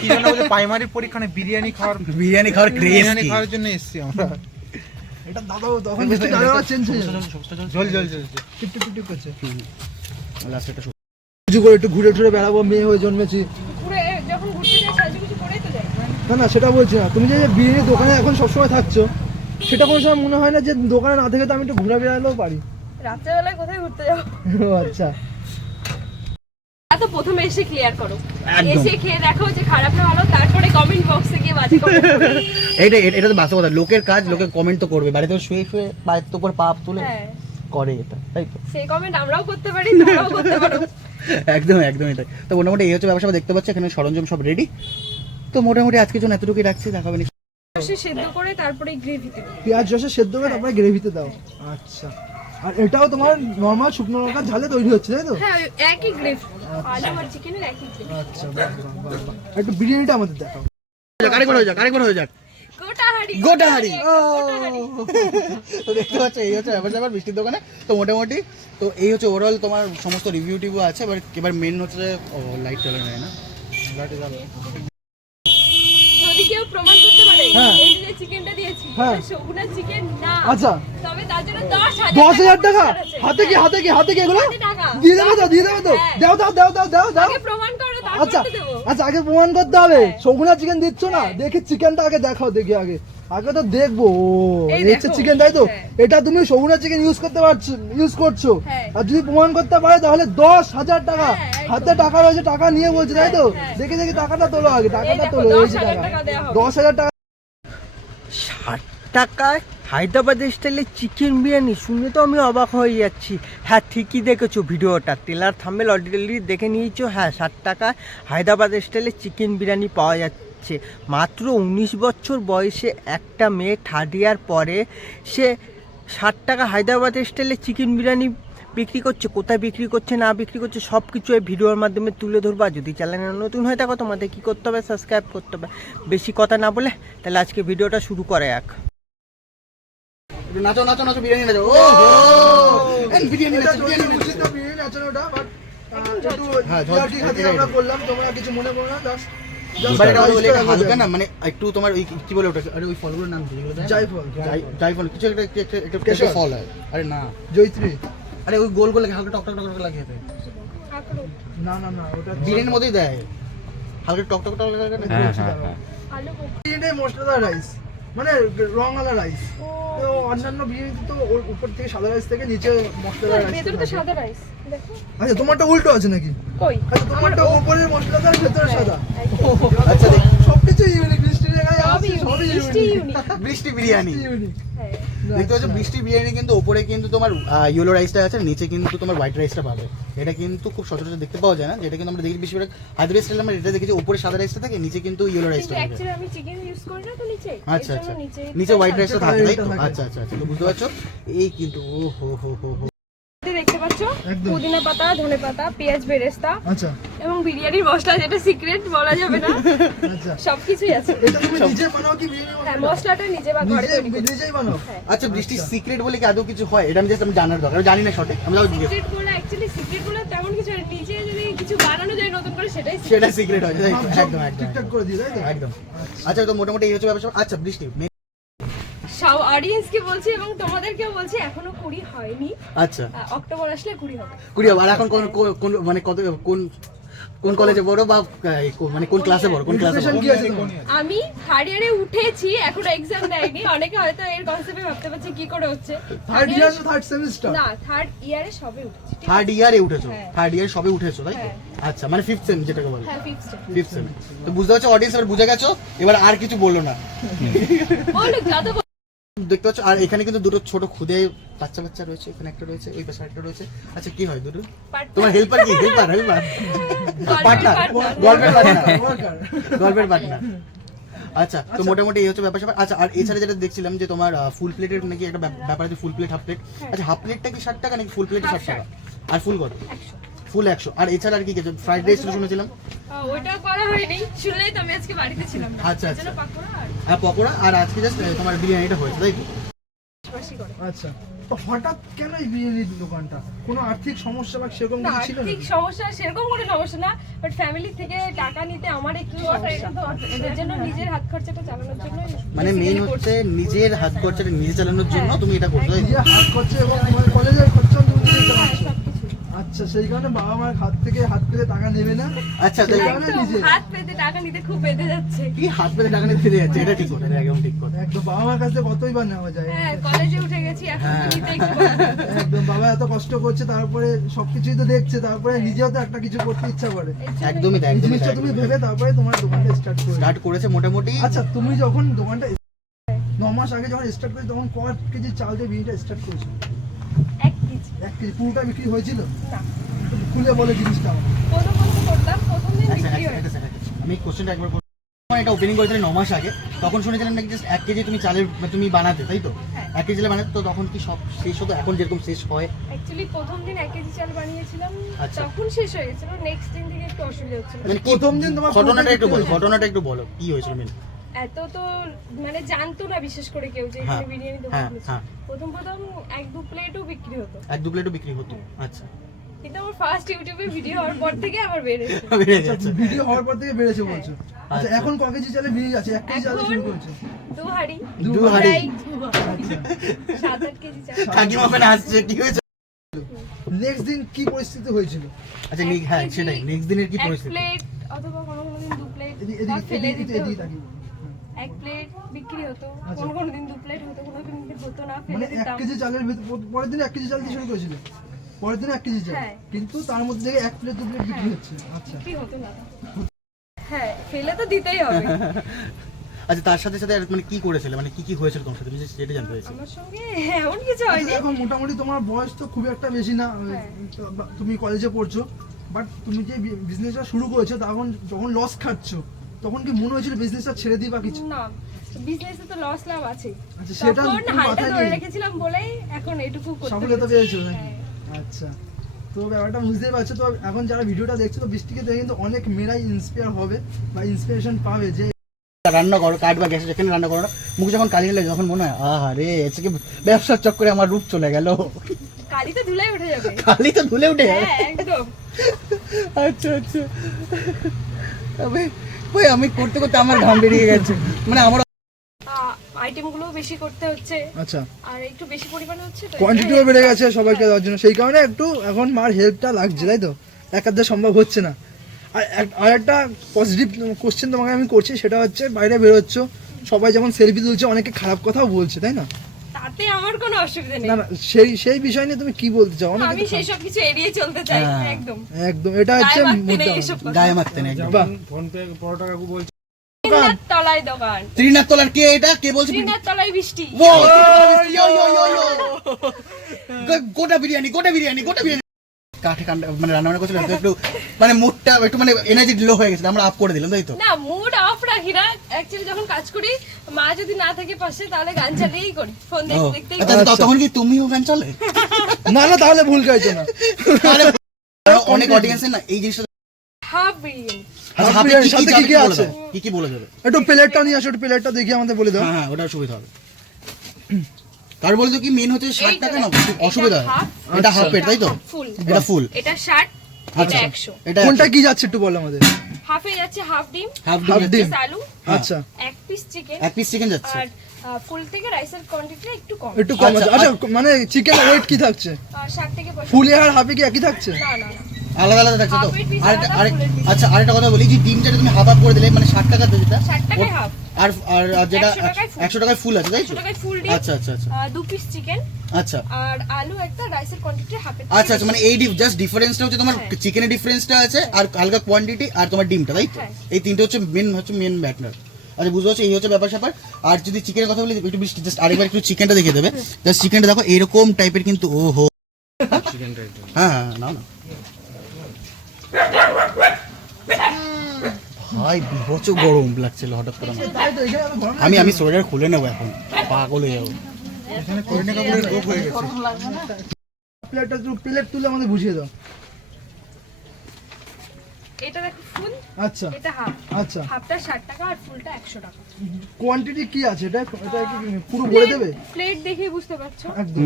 কি জন্য বলে প্রাইমারি পরীক্ষা নেই বিরিয়ানি খাওয়ার বিরিয়ানি খাওয়ার ক্রেজ বিরিয়ানি খাওয়ার জন্য এসেছি আমরা। এটা দাদাও তখন মিষ্টি দাদাও চেঞ্জ হয়ে জল জল জল। টিপ টিপ টিপ করছে। লাস্ট একটা কিছু করে একটু ঘুরে টুরে বেড়াবো মেয়ে হয়ে জন্মেছি। ঘুরে যখন ঘুরতে যাই সাজুগুজু করেই তো যাই না না সেটা বলছি না। তুমি যে বিরিয়ানি দোকানে এখন সবসময় থাকছো সেটা কোনো সময় মনে হয় না যে দোকানে না থেকে তো আমি একটু ঘুরে বেড়ালেও পারি? রাত্রেবেলায় কোথায় ঘুরতে যাব? ও আচ্ছা। এত প্রথমে এসে ক্লিয়ার করো। এসে খেয়ে দেখো যে খারাপ না ভালো তারপরে কমেন্ট বক্সে গিয়ে বাজে এটা- এটা তো বাস্তবতা। লোকের কাজ লোকে কমেন্ট তো করবে। বাড়িতে শুয়ে শুয়ে বাড়িতে উপর পাপ তুলে হ্যাঁ। করে এটা তাই তো? সেই কমেন্ট আমরাও করতে পারি তোমরাও করতে পারো। একদম একদমই এটাই তো মোটামুটি এই হচ্ছে ব্যবসা দেখতে পাচ্ছি এখানে সরঞ্জাম সব রেডি তো মোটামুটি আজকের জন্য এতটুকুই রাখছি দেখা হবে সেদ্ধ করে তারপরে গ্রেভিতে পেঁয়াজ রসে সেদ্ধ করে তারপরে গ্রেভিতে দাও। আচ্ছা। আর এটাও তোমার নর্মাল শুকনো লঙ্কার ঝালে তৈরি হচ্ছে তাই তো? হ্যাঁ একই গ্রেভি আলু আর চিকেনের একই গ্রেভি আচ্ছা একটু বিরিয়ানিটা আমাদের দেখাও। আরেকবার হয়ে যাক আরেকবার হয়ে যাক। গোটা হাড়ি গোটা হাঁড়ি। গোটা হাঁড়ি। তো দেখতে পাচ্ছ এই হচ্ছে ব্যাপার স্যাপার মিষ্টির দোকানে। তো মোটামুটি তো এই হচ্ছে ওভারঅল তোমার সমস্ত রিভিউ টিভিউ আছে এবার এবার মেন হচ্ছে লাইট চলে না না? যদি কেউ প্রমাণ করতে পারে হ্যাঁ। এই যে চিকেনটা দিয়েছি হ্যাঁ। এটা চিকেন না আচ্ছা তবে তার জন্য দশ হাজার দশ হাজার টাকা হাতে কি হাতে কি হাতে কি এগুলো হাতে টাকা। দিয়ে দেবে তো দিয়ে দেবে তো হ্যাঁ। দাও দাও দাও দাও দাও দাও আগে প্রমাণ করো আচ্ছা দেবো আচ্ছা আগে প্রমাণ করতে হবে হ্যাঁ। সগুনা চিকেন দিচ্ছ না হ্যাঁ। দেখি চিকেনটা আগে দেখাও দেখি আগে আগে তো দেখব ও এই এই হচ্ছে চিকেন তাই তো হ্যাঁ। এটা তুমি সগুনা চিকেন ইউজ করতে পারছ ইউজ করছ হ্যাঁ। আর যদি প্রমাণ করতে পারে তাহলে দশ হাজার টাকা হ্যাঁ, একদম। হাতে টাকা রয়েছে টাকা নিয়ে বলছে তাই তো হ্যাঁ। দেখি দেখি টাকাটা তোলো আগে টাকাটা দেখো, তোলো এই দশ যে হাজার টাকা টাকা দেয়া হবে। দশ হাজার টাকা ষাট টাকায় হায়দ্রাবাদের স্টাইলে চিকেন বিরিয়ানি, শুনে তো আমি অবাক হয়ে যাচ্ছি। হ্যাঁ ঠিকই দেখেছ ভিডিওটা। টেলার থাম্বেল অলরেডি দেখে নিয়েছো। হ্যাঁ ষাট টাকায় হায়দ্রাবাদ স্টাইলে চিকেন বিরিয়ানি পাওয়া যাচ্ছে। মাত্র উনিশ বছর বয়সে একটা মেয়ে থার্ড ইয়ার পরে সে ষাট টাকা হায়দ্রাবাদের স্টাইলে চিকেন বিরিয়ানি বিক্রি করছে। কোথায় বিক্রি করছে, না বিক্রি করছে সব কিছু এই ভিডিওর মাধ্যমে তুলে ধরবা। যদি চ্যানেলে নতুন হয়ে থাকো, তোমাদের কী করতে হবে? সাবস্ক্রাইব করতে হবে। বেশি কথা না বলে তাহলে আজকে ভিডিওটা শুরু করে এক একটু নাচো নাচো নাচো বিরিয়ানি নাচো। ও! বিরিয়ানি নাচো বিরিয়ানি নাচো। বিরিয়ানি ওটা, হ্যাঁ, কিছু মনে মানে একটু তোমার ওই কি বলে ওটা আরে ওই ফলগুলোর নাম কি এগুলো জানো? জায়ফল। জাই- জায়ফল। কিছু একটা ফল হয়। আরে না। জয়িত্রী। আরে ওই গোল গোল হালকা টক টক টক টক লাগিয়ে দেয় না না না ওটা বিরিয়ানির মধ্যেই দেয়। হালকা টক টক টক লাগে না? আলু বোখরা। বিরিয়ানিটাই মশলাদার রাইস মানে রং আলা রাইস ও, তো অন্যান্য বিরিয়ানিতে তো ওর উপর থেকে সাদা রাইস থেকে নিচে মশলা রাইস ভেতরে তো সাদা রাইস দেখো। আচ্ছা তোমারটা উল্টো আছে নাকি? কই? আচ্ছা তোমারটা উপরের মশলাদার ভেতরে সাদা। আচ্ছা দেখ সবকিছু ইউনিক বৃষ্টি বিরিয়ানি। হ্যাঁ দেখতে পাচ্ছ বৃষ্টি বিরিয়ানি কিন্তু উপরে কিন্তু তোমার ইয়েলো রাইসটা আছে নিচে কিন্তু তোমার হোয়াইট রাইসটা পাবে। এটা কিন্তু খুব সচরাচর দেখতে পাওয়া যায় না যেটা কিন্তু আমরা দেখি বেশিরভাগ হায়দ্রাবাদ স্টাইল আমরা এটা দেখেছি উপরে সাদা রাইসটা থাকে নিচে কিন্তু ইয়েলো রাইসটা কিন্তু থাকে। আমি চিকেন ইউজ করি না তো নিচে। আচ্ছা আচ্ছা। নিচে হোয়াইট রাইসটা থাকে তাই তো? আচ্ছা আচ্ছা আচ্ছা বুঝতে পারছ? এই কিন্তু ও হো হো হো হো। দেখতে পাচ্ছ? পুদিনা পাতা ধনে পাতা পেঁয়াজ বেরেস্তা। আচ্ছা। এবং বিরিয়ানির মশলা যেটা সিক্রেট বলা যাবে না আচ্ছা। সবকিছুই আছে। এটা তুমি নিজে বানাও কি বিরিয়ানি হ্যাঁ মশলাটা নিজে বা ঘরে তৈরি করি নিজেই বানাও। আচ্ছা বৃষ্টির সিক্রেট বলে কি আদৌ কিছু হয়? এটা আমি জাস্ট আমি জানার দরকার। জানি না সঠিক। আমি তাও জিজ্ঞেস সিক্রেট বলে অ্যাকচুয়ালি সিক্রেট বলে তেমন কিছু না। নিজে যদি কিছু বানানো যায় নতুন করে সেটাই সেটা সিক্রেট হয়। একদম একদম ঠিকঠাক করে দিই একদম। আচ্ছা তো মোটামুটি এই হচ্ছে ব্যাপার। আচ্ছা বৃষ্টি। সব অডিয়েন্সকে বলছি এবং তোমাদেরকেও বলছি এখনও কুড়ি হয়নি। আচ্ছা। অক্টোবর আসলে কুড়ি হবে। কুড়ি হবে। আর এখন কোন মানে কত কোন কোন কলেজে পড়ো বা মানে কোন ক্লাসে পড়ো কোন ক্লাসে? আমি থার্ড ইয়ারে উঠেছি এখনও এক্সাম দেয়নি। অনেকে হয়তো এর কনসেপ্টে ভাবতে পারছে কি করে হচ্ছে। থার্ড ইয়ার না থার্ড সেমিস্টার না থার্ড ইয়ারে সবে উঠেছি থার্ড ইয়ারে উঠেছো? হ্যাঁ। থার্ড ইয়ারে সবে উঠেছো তাই তো? হ্যাঁ। আচ্ছা মানে ফিফথ সেম যেটাকে বলে। হ্যাঁ ফিক্সড ফিফথ সেম তো বুঝতে পারছ অডিয়েন্স এবার বুঝে গেছো এবার আর কিছু বলল না। যত দেখতে পাচ্ছ? আর এখানে কিন্তু দুটো ছোট খুদে বাচ্চা বাচ্চা রয়েছে। এখানে একটা রয়েছে ওই পাশে একটা রয়েছে। আচ্ছা কি হয় দুটো? তোমার হেল্পার কি? হেল্পার হেল্পার পার্টনার গল্পের পার্টনার গল্পের পার্টনার আচ্ছা তো মোটামুটি এই হচ্ছে ব্যাপার স্যাপার। আচ্ছা আর এছাড়া যেটা দেখছিলাম যে তোমার ফুল প্লেটের নাকি একটা ব্যাপ- ব্যাপার আছে ফুল প্লেট হাফ প্লেট আচ্ছা হাফ প্লেটটা কি ষাট টাকা নাকি ফুল প্লেট ষাট টাকা? আর ফুল কত? ফুল একশো। আর এছাড়া আর কি কিছু ফ্রাইড রাইস শুনেছিলাম। ওটা করা হয়নি। শুনলেই তো আমি আজকে বাড়িতে ছিলাম না। আচ্ছা, আচ্ছা। আর আর পকোড়া আর আজকে জাস্ট তোমার বিরিয়ানিটা হয়েছে তাই তো? আচ্ছা তো হঠাৎ কেন এই বিরিয়ানির দোকানটা? কোনো আর্থিক সমস্যা বা সেরকম না কিছু ছিল আর্থিক সমস্যা সেরকম কোনো সমস্যা না বাট ফ্যামিলি থেকে টাকা নিতে আমার একটু সমস্যা এদের জন্য নিজের হাত খরচাটা চালানোর জন্য মানে মেইন হচ্ছে নিজের হাত খরচাটা নিজে চালানোর জন্য তুমি এটা করছ তাই তো? নিজে হাত খরচা এবং তোমার কলেজের খরচা তুমি নিজে হ্যাঁ, চালাচ্ছ। আচ্ছা সেই কারণে বাবা মার হাত থেকে হাত পেতে টাকা নেবে না? আচ্ছা সেই কারণে নিজে হাত পেতে টাকা নিতে খুব বেঁধে যাচ্ছে। কি হাত পেতে টাকা নিতে ফিরে যাচ্ছে? এটা ঠিক কথা একদম ঠিক কথা। একদম বাবা মার কাছে কতই বা নেওয়া যায়? হ্যাঁ কলেজে উঠে গেছি এখন হ্যাঁ। নিতে লাগে। একদম বাবা এত কষ্ট করছে তারপরে সবকিছুই তো দেখছে তারপরে নিজেও তো একটা কিছু করতে ইচ্ছা করে। একদমই তাই একদমই জিনিসটা তাই। তুমি ভেবে তারপরে তোমার দোকানটা স্টার্ট করে স্টার্ট করেছে মোটামুটি। আচ্ছা তুমি যখন দোকানটা ন মাস আগে যখন স্টার্ট করেছ তখন ক কেজি চাল দিয়ে বিরিয়ানিটা স্টার্ট করেছ। এক কেজি পুরোটা বিক্রি হয়েছিল খুলে বলে জিনিসটা আমাকে। প্রথম প্রথম করতাম প্রথম দিন আচ্ছা, হয় একটা second। আমি কোশ্চেনটা একবার। এটা ওপেনিং করেছিলেন ন মাস আগে তখন শুনেছিলাম নাকি জাস্ট এক কেজি তুমি চালের তুমি বানাতে তাই তো হ্যাঁ। এক কেজি চালে বানাতে তো তখন কি সব শেষ হতো এখন যেরকম শেষ হয় অ্যাকচুয়ালি প্রথম দিন এক কেজি চাল বানিয়েছিলাম আচ্ছা। তখন শেষ হয়ে গেছিল নেক্সট দিন থেকে একটু অসুবিধা হচ্ছিল মানে প্রথম দিন তোমার ঘটনাটা একটু বলো ঘটনাটা একটু বলো কি হয়েছিল মেন এত তো মানে জানতো না বিশেষ করে কেউ যে হ্যাঁ, এখানে বিরিয়ানি দোকান হ্যাঁ, খুলেছে। হ্যাঁ। প্রথম প্রথম এক দু প্লেটও বিক্রি হতো। এক দু প্লেটও বিক্রি হতো আচ্ছা। কিন্তু আমার ফার্স্ট ইউটিউবে ভিডিও হওয়ার পর থেকে আবার বেড়েছে। ভিডিও হওয়ার পর থেকে বেড়েছে বলছো? আচ্ছা। আচ্ছা। এখন ক কেজি চালে বিরিয়ানি আছে? এক কেজি চালে শুরু করেছ? দু হাড়ি। দু হাঁড়ি। সাত আট কেজি চাল। কাকিমা ওখানে আসছে কি হয়েছে? নেক্সট দিন কি পরিস্থিতি হয়েছিল? আচ্ছা নে- হ্যাঁ সেটাই। নেক্সট দিনের কি এক পরিস্থিতি? প্লেট অথবা কোনো কোনো দিন দু প্লেট ফেলে এদিকে দিতে এদিকে হতো তাকিয়ে বলো। এক প্লেট বিক্রি হতো। আচ্ছা। কোনো কোনো দিন দু প্লেট হতো কোনো কোনো দিন হতো না মানে এক দিতাম। কেজি চালের ভিতর পরের দিন এক কেজি চাল দিয়ে শুরু করেছিল? পরের দিন এক কেজি চাল। হ্যাঁ। কিন্তু তার মধ্যে থেকে এক প্লেট দু প্লেট বিক্রি হচ্ছে। আচ্ছা। বিক্রি হতো না। হ্যাঁ ফেলে তো দিতেই হবে। আচ্ছা তার সাথে সাথে আর মানে কি করেছিল? মানে কি কি হয়েছিল তোমার সাথে? বিশেষ সেটা জানতে চাইছি। আমার সঙ্গে এমন কিছু হয়নি। এখন মোটামুটি তোমার বয়স তো খুব একটা বেশি না। হ্যাঁ। তুমি কলেজে পড়ছো বাট তুমি যে বিজনেসটা শুরু করেছ তখন যখন লস খাচ্ছ তখন কি মনে হয়েছিল বিজনেসটা ছেড়ে দিই বা কিছু? না বিজনেসে তো লস লাভ আছে। আচ্ছা, সেটা তখন হালটা মাথায় ধরে রেখেছিলাম বলেই এখন এটুকু করতে সাফল্যতা পেরেছি। পেয়েছ নাকি? হ্যাঁ। আচ্ছা তো ব্যাপারটা বুঝতেই পারছ। তো এখন যারা ভিডিওটা দেখছ তো বৃষ্টিকে দেখে কিন্তু অনেক মেয়েরাই ইন্সপায়ার হবে বা ইন্সপিরেশন পাবে যে রান্না করো কাঠ বা গ্যাসে যেখানে রান্না করো। মুখ যখন কালি লাগে তখন মনে হয় আহা রে এসে কি ব্যবসার চক্করে আমার রূপ চলে গেল? কালি তো ধুলাই উঠে যাবে। কালি তো ধুলে উঠে যাবে। হ্যাঁ একদম। আচ্ছা আচ্ছা। তবে ওই আমি করতে করতে আমার ঘাম বেরিয়ে গেছে। মানে আমার আইটেমগুলো বেশি করতে হচ্ছে। আচ্ছা। আর একটু বেশি পরিমাণে হচ্ছে কোয়ান্টিটিও বেড়ে গেছে সবাইকে দেওয়ার জন্য। সেই কারণে একটু এখন মার হেল্পটা লাগছে তাই তো? একাধ সম্ভব হচ্ছে না। আর আর একটা পজিটিভ কোশ্চেন তোমাকে আমি করছি সেটা হচ্ছে বাইরে বেরোচ্ছ সবাই যেমন সেলফি তুলছে অনেকে খারাপ কথাও বলছে তাই না? তাতে আমার কোনো অসুবিধা নেই। না না সেই সেই বিষয় নিয়ে তুমি কি বলতে চাও? আমি সেই সব কিছু এড়িয়ে চলতে চাই হ্যাঁ। একদম। একদম এটা হচ্ছে গায়ে মাখতে নেই মুদ্রা। গায়ে মাখতে নেই একদম। তলায় দোকান। ত্রিনাথ তলার কে এটা? কে বলছে? ত্রিনাথ তলায় বৃষ্টি। ও, ইয়ো, ইয়ো, ইয়ো, ইয়ো। গোটা বিরিয়ানি গোটা বিরিয়ানি গোটা বিরিয়ানি। কাঠে কান্ড মানে রান্না বান্না করছিল একটু মানে মুডটা একটু মানে এনার্জি লো হয়ে গেছিল আমরা আপ করে দিলাম তাই তো? না মুড অফ রাখি না অ্যাকচুয়ালি যখন কাজ করি মা যদি না থাকে পাশে তাহলে গান চালিয়েই করি ফোন দেখতে দেখতেই আচ্ছা, তখন কি তুমিও গান চলে? না না তাহলে ভুল গাইছো না। আরে, অনেক অডিয়েন্স না এই জিনিসটা হাফ কি কি সাথে কি কি বলে আছে? কি কি বলে যাবে একটু প্লেটটা নিয়ে আসো একটু প্লেটটা দেখি আমাদের বলে দাও। হ্যাঁ হ্যাঁ ওটা সুবিধা হবে। কার বলতো কি মেন হচ্ছে ষাট টাকা না অসুবিধা। এটা হাফ প্লেট তাই তো? ফুল এটা ফুল এটা ষাট আচ্ছা এটা কোনটা কি যাচ্ছে একটু বলো আমাদের? হাফে যাচ্ছে হাফ ডিম হাফ ডিম। ডিম। আলু হ্যাঁ। আচ্ছা। এক পিস চিকেন এক পিস চিকেন যাচ্ছে। আর ফুল থেকে রাইসের কোয়ান্টিটি একটু কম। একটু কম আছে আচ্ছা, আচ্ছা। মানে চিকেন ওয়েট কি থাকছে? আর ষাট থেকে পঁয়ষট্টি। ফুলে আর হাফে কি একই থাকছে? না না আলাদা আলাদা থাকছে তো। আরেকটা আচ্ছা আরেকটা কথা বলি যে ডিম যেটা তুমি হাফ হাফ করে দিলে মানে ষাট টাকা যেটা ষাট টাকায় হাফ আর আর আর যেটা 100 টাকায় একশো টাকায় ফুল আছে তাই তো? একশো টাকায় ফুল আচ্ছা আচ্ছা আচ্ছা। দু পিস চিকেন আচ্ছা। আর আলু একটা রাইসের কোয়ান্টিটি হাফে আচ্ছা আচ্ছা মানে এই জাস্ট ডিফারেন্সটা হচ্ছে তোমার হ্যাঁ। চিকেনের ডিফারেন্সটা আছে আর হালকা কোয়ান্টিটি আর তোমার ডিমটা তাই তো? হ্যাঁ। এই তিনটে হচ্ছে মেন হচ্ছে মেন ব্যাটনার আচ্ছা বুঝতে পারছ? এই হচ্ছে ব্যাপার স্যাপার। আর যদি চিকেনের কথা বলি একটু জাস্ট আরেকবার একটু চিকেনটা দেখে দেবে। জাস্ট চিকেনটা দেখো এরকম টাইপের কিন্তু ও হো হ্যাঁ হ্যাঁ না না ভাই বিভৎস গরম লাগছিল হঠাৎ করে আমার। আমি আমি সোয়েটার খুলে নেব এখন। পাগল হয়ে যাব। এখানে করিনা কাপুরের লোক হয়ে গেছে। প্লেটটা প্লেট তুলে আমাদের বুঝিয়ে দাও। এটা দেখো ফুল আচ্ছা এটা হাফ। আচ্ছা। হাফটা ষাট টাকা আর ফুলটা একশো টাকা। কোয়ান্টিটি কি আছে? এটা এটা কি পুরো বলে দেবে? প্লেট দেখে বুঝতে পারছ। একদম।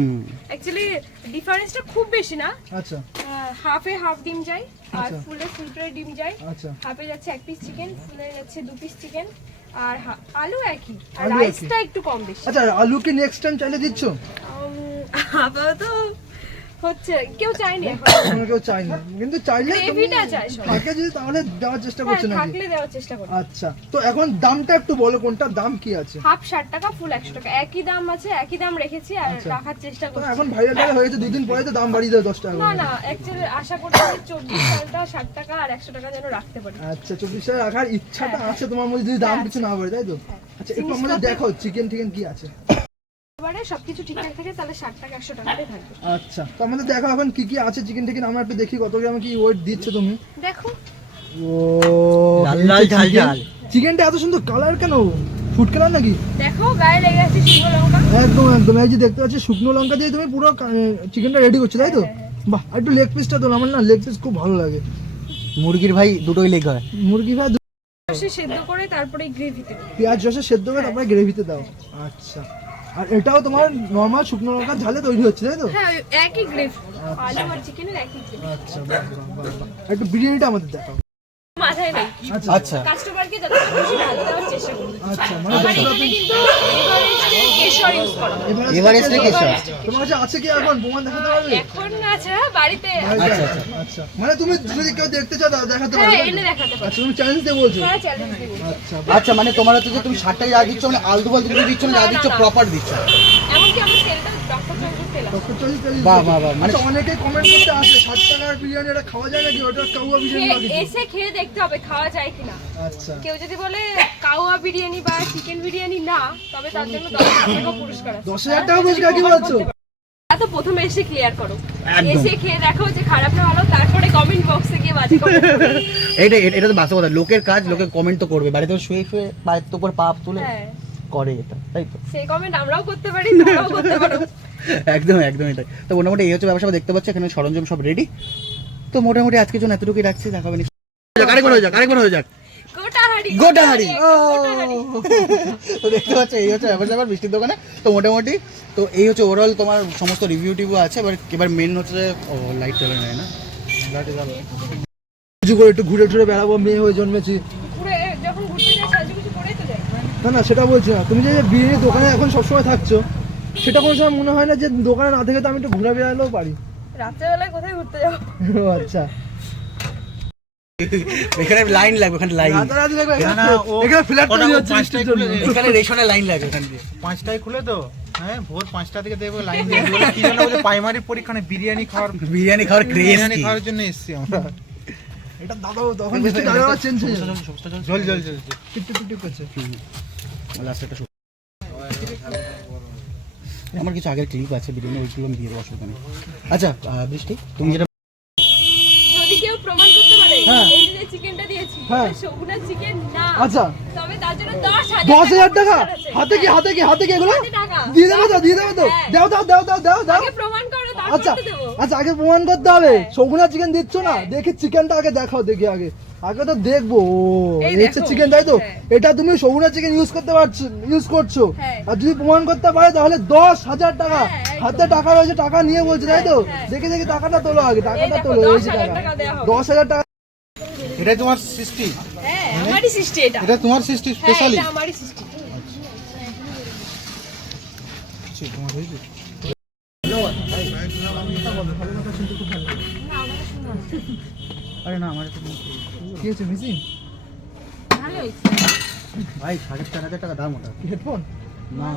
অ্যাকচুয়ালি ডিফারেন্সটা খুব বেশি না। আচ্ছা। হাফে হাফ ডিম যায় আর। ফুলে ফুল প্লেট ডিম যায়। আচ্ছা। হাফে যাচ্ছে এক পিস চিকেন ফুলে যাচ্ছে দু পিস চিকেন আর আলু একই। আর রাইসটা একটু কম বেশি। আচ্ছা আলু কি নেক্সট টাইম চাইলে দিচ্ছ? আপাতত হচ্ছে কেউ চায়নি কেউ চাই কিন্তু চাইলে তুমি- গ্রেভিটা চাই সবাই। থাকে যদি তাহলে দেওয়ার চেষ্টা হ্যাঁ করছ থাকলে দেওয়ার চেষ্টা করি আচ্ছা তো এখন দামটা একটু বলো কোনটা দাম কি আছে? হাফ ষাট টাকা ফুল একশো টাকা। একই দাম আছে একই দাম রেখেছি আর আচ্ছা। রাখার চেষ্টা করছি। এখন ভাইরাল টাইরাল হয়েছে দুদিন পরে তো দাম বাড়িয়ে দেবে দশ টাকা না করে। না অ্যাকচুয়ালি আশা করছি চব্বিশ সালটা ষাট টাকা আর একশো টাকা যেন রাখতে পারি। আচ্ছা চব্বিশ টাকা রাখার ইচ্ছাটা হ্যাঁ, আছে তোমার মধ্যে যদি দাম হ্যাঁ, কিছু না বাড়ে তাই তো? হ্যাঁ। আচ্ছা একটু আমাদের দেখো চিকেন টিকেন কি আছে? সবকিছু ঠিকঠাক থাকে তাহলে ষাট টাকা একশো টাকাতে থাকবে। আচ্ছা। তো আমাদের দেখো এখন কি কি আছে চিকেন টিকেন আমরা একটু দেখি কত গ্রাম কি ওয়েট দিচ্ছ তুমি। দেখো। ও লাল লাল ঝাল ঝাল। চিকেনটা এত সুন্দর কালার কেন? ফুড কালার নাকি? দেখো গায়ে লেগে আছে শুকনো লঙ্কা। একদম একদম। এই যে দেখতে পাচ্ছি শুকনো লঙ্কা দিয়ে তুমি পুরো চিকেনটা রেডি করছ তাই তো? বাহ একটু লেগ পিসটা তো আমার না লেগ পিস খুব ভালো লাগে। মুরগির ভাই দুটোই লেগ হয়। মুরগি ভাই সে সেদ্ধ করে তারপরে গ্রেভিতে পেঁয়াজ রসে সেদ্ধ করে তারপরে গ্রেভিতে দাও। আচ্ছা। আর এটাও তোমার নর্মাল শুকনো লঙ্কার ঝালে তৈরি হচ্ছে তাই তো? হ্যাঁ একই গ্রেভি আলু আর চিকেনের একই গ্রেভি আচ্ছা একটু বিরিয়ানিটা আমাদের দেখাও। নেই। আচ্ছা। আচ্ছা। কাস্টমারকে যতটা খুশি ভালো দেওয়ার চেষ্টা করি আচ্ছা মানে আমার এখানে কিন্তু কেশর ইউজ করা হয়। এভারেস্ট এভারেস্ট থেকে থেকে এসো। তোমার কাছে আছে কি এখন? প্রমাণ দেখাতে পারবে? এখন আছে বাড়িতে আচ্ছা আচ্ছা মানে তুমি যদি কেউ দেখতে চাও দেখাতে হ্যাঁ এনে দেখাতে পারি। আচ্ছা তুমি চ্যালেঞ্জ দিয়ে বলছো? হ্যাঁ চ্যালেঞ্জ দেবো আচ্ছা আচ্ছা মানে তোমার হচ্ছে যে তুমি ষাট টাকা যা দিচ্ছ মানে আলতু ফালতু কিছু দিচ্ছ না যা না, না, দিচ্ছ প্রপার দিচ্ছ। বাহ, বাহ, বাহ, মানে- আচ্ছা, অনেকে কমেন্ট করতে আসে ষাট টাকার বিরিয়ানি এটা খাওয়া যায় নাকি? ওটা কাউয়া বিরিয়ানি এসে খেয়ে দেখতে হবে খাওয়া যায় কিনা। আচ্ছা। কেউ যদি বলে কাওয়া বিরিয়ানি বা চিকেন বিরিয়ানি না তবে তার জন্য দশ হাজার টাকা পুরস্কার দশ হাজার টাকা পুরস্কার কি বলছো? তো প্রথমে এসে ক্লিয়ার করো। এসে খেয়ে দেখো যে খারাপ না ভালো তারপরে কমেন্ট বক্সে গিয়ে বাজে comment করো। এটা এটা- এটা তো লোকের কাজ লোকে কমেন্ট তো করবে। বাড়িতে শুয়ে শুয়ে পায়ের তো উপর পাপ তুলে হ্যাঁ। করে এটা তাই তো? সেই কমেন্ট আমরাও করতে পারি তোমরাও করতে পারো। একদম একদম এটাই তো মোটামুটি এই হচ্ছে ব্যবসা দেখতে পাচ্ছ এখানে সরঞ্জাম সব রেডি তো মোটামুটি আজকের জন্য এতটুকুই রাখছি দেখা হবে আরেকবার হয়ে যাক আরেকবার হয়ে যাক। তো দেখতে পাচ্ছ এই হচ্ছে ব্যাপার স্যাপার দোকানে। তো মোটামুটি তো এই হচ্ছে ওভারঅল তোমার সমস্ত রিভিউ টিভিউ আছে এবার এবার মেন হচ্ছে ও লাইট চলে নেয় না। কিছু করে একটু ঘুরে টুরে বেড়াবো মেয়ে হয়ে জন্মেছি। ঘুরে যখন ঘুরতে যাই সাজু কিছু করেই তো যাই না না সেটা বলছি না। তুমি যে বিরিয়ানি দোকানে এখন সবসময় থাকছো সেটা কোনো সময় মনে হয় না যে দোকানে না থেকে তো আমি একটু ঘুরে বেড়ালেও পারি। রাত্রেবেলায় কোথায় ঘুরতে যাব? ও আচ্ছা। এখানে লাইন লাগবে ওখানে লাইন। রাতারাতি এখানে- এখানে ফ্ল্যাট তৈরি হচ্ছে বৃষ্টির জন্য। এখানে রেশনে লাইন লাগবে ওখান দিয়ে। পাঁচটায় খুলে তো হ্যাঁ ভোর পাঁচটা থেকে দেখব লাইন দিয়ে বলে কি জন্য বলে প্রাইমারি পরীক্ষা নেই, বিরিয়ানি খাওয়ার বিরিয়ানি খাওয়ার ক্রেজ বিরিয়ানি খাওয়ার জন্য এসেছি আমরা। এটা দাদাও তখন বৃষ্টি দাদাও চেঞ্জ হয়ে যাবে। জল জল জল জল। টিপ টিপ টিপ করছে। লাস্ট একটা shoot। আমার কিছু আগের ক্লিপ আছে বিরিয়ানি ওইগুলো আমি দিয়ে দেবো অসুবিধা নেই। আচ্ছা বৃষ্টি তুমি যেটা যদি কেউ প্রমাণ করতে পারে হ্যাঁ। এই যে চিকেনটা দিয়েছি হ্যাঁ। সগুনা চিকেন না আচ্ছা। তবে তার জন্য টাকা হাতে কি হাতে কি হাতে কি এগুলো? দিয়ে দেবে তো দিয়ে দেবে তো। হ্যাঁ। দাও দাও দাও দাও দাও দাও। আগে প্রমাণ করো আচ্ছা। আচ্ছা আগে প্রমাণ করতে হবে। সগুনা চিকেন দিচ্ছ না। দেখি চিকেনটা আগে দেখাও দেখি আগে। আগে তো দেখব হচ্ছে চিকেন তাই তো? হ্যাঁ। এটা তুমি সগুনা চিকেন ইউজ করতে পারছ ইউজ করছ। হ্যাঁ। আর যদি প্রমাণ করতে পারে তাহলে দশ হাজার টাকা। হ্যাঁ, হাতে টাকা রয়েছে টাকা নিয়ে বলছে তাই তো। দেখে দেখে টাকাটা তোলো আগে টাকাটা তোলো এই দশ হাজার টাকা। দশ হাজার টাকা এটাই তোমার সৃষ্টি। আমারই সৃষ্টি এটা। এটা তোমার সৃষ্টি স্পেশালি এটা আমারই সৃষ্টি। তোমার হয়েছে না আমার একটু কি হচ্ছে মিসিং ভালো হয়েছে ভাই সাড়ে চার হাজার টাকা দাম ওটা। হেডফোন? না।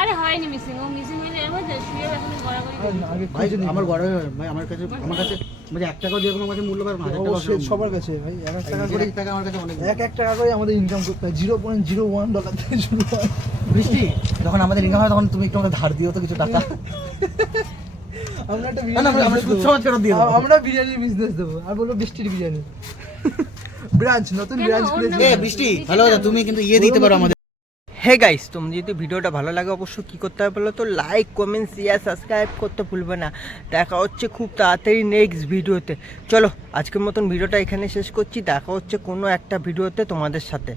আরে হয়নি মিসিং ও মিসিং যায় বুঝলে শুয়ে এখন গড়াগড়ি আগে ভাই নিই। আমার বড় ভাই আমার কাছে আমার কাছে মানে এক যেরকম আমার কাছে মূল্য অবশ্যই সবার কাছে ভাই এক এক টাকা করে টাকা আমার কাছে অনেক এক এক টাকা করে আমাদের ইনকাম করতে হয়। Zero point zero one dollar থেকে শুরু হয়। বৃষ্টি যখন আমাদের ইনকাম হয় তখন তুমি একটু আমাদের ধার দিও তো কিছু টাকা। আমরা একটা বিরিয়ানির বিজনেস দেবো। আর বলব বৃষ্টির বিরিয়ানি। ব্রাঞ্চ নতুন ব্রাঞ্চ খুলেছি। এ বৃষ্টি ভালো কথা তুমি কিন্তু ইয়ে দিতে পারো আমাদের। হে গাইস তুমি যদি ভিডিওটা ভালো লাগে অবশ্যই কী করতে হবে বলো তো? লাইক কমেন্ট শেয়ার সাবস্ক্রাইব করতে ভুলবে না। দেখা হচ্ছে খুব তাড়াতাড়ি নেক্সট ভিডিওতে। চলো আজকের মতন ভিডিওটা এখানে শেষ করছি। দেখা হচ্ছে কোনো একটা ভিডিওতে তোমাদের সাথে।